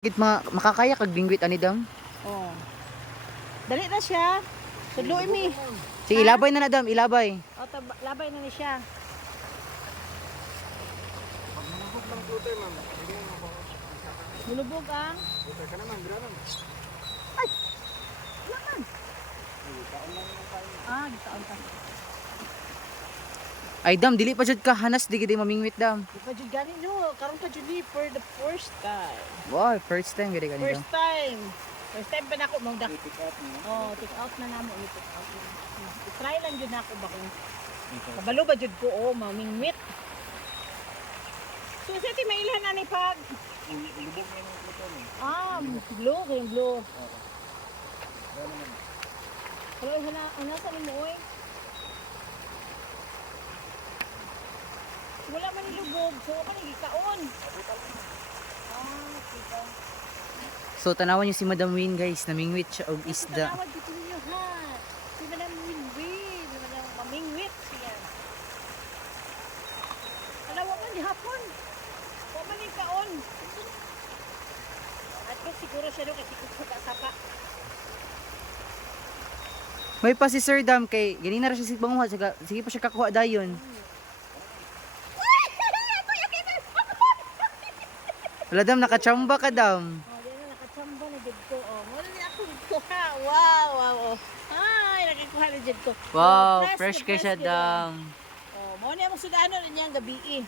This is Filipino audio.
Git makakaya kag bingwit ani dam. Oh. Dali na siya. Sudloy mi. Sige, ilabay na dam, ilabay. O labay na ni siya. Pagmulubog lang flutter, ma'am. Hindi mo ako. Mulubog ang. Flutter ka naman, bira naman. Ay! Laman! Gitaon ka. Ay dam, dili pa jud ka hanas di gid mamingwit dam. Di pa jud gani no. Karon pa jud ni for the first time. Wow, first time gid kanina. First time. First time pa na ako mong pick out na. Oh, pick out na namo ni pick out na. I-try lang jud nako ba kung kabalo ba jud ko mamingwit. So sa ti mailhan ani pag Lubog na yung flutter mo. blue kay blue. Hello, ana sa ni mo oy. Wala man nilubog, so ka nagikaon. Kita. So tanawan niyo si Madam Win guys, namingwit siya og isda. Tawag dito niyo ha. Si Madam Winwin, Madam Mamingwit siya. Alawa man di hapon. Wa man ni kaon. At ko siguro siya do kasi saka. May pa si Sir Dam kay ganina ra siya banguha, sige pa siya kakuha dayon. Wala dam, nakachamba ka dam. Oh, di na nakachamba na jud ko. Oh, mo ni ako dito ha. Wow. Ay, nakakuha na jud ko. Wow, Oh, fresh kay siya kay dam. Oh, mo ni mo sudano niya gabi.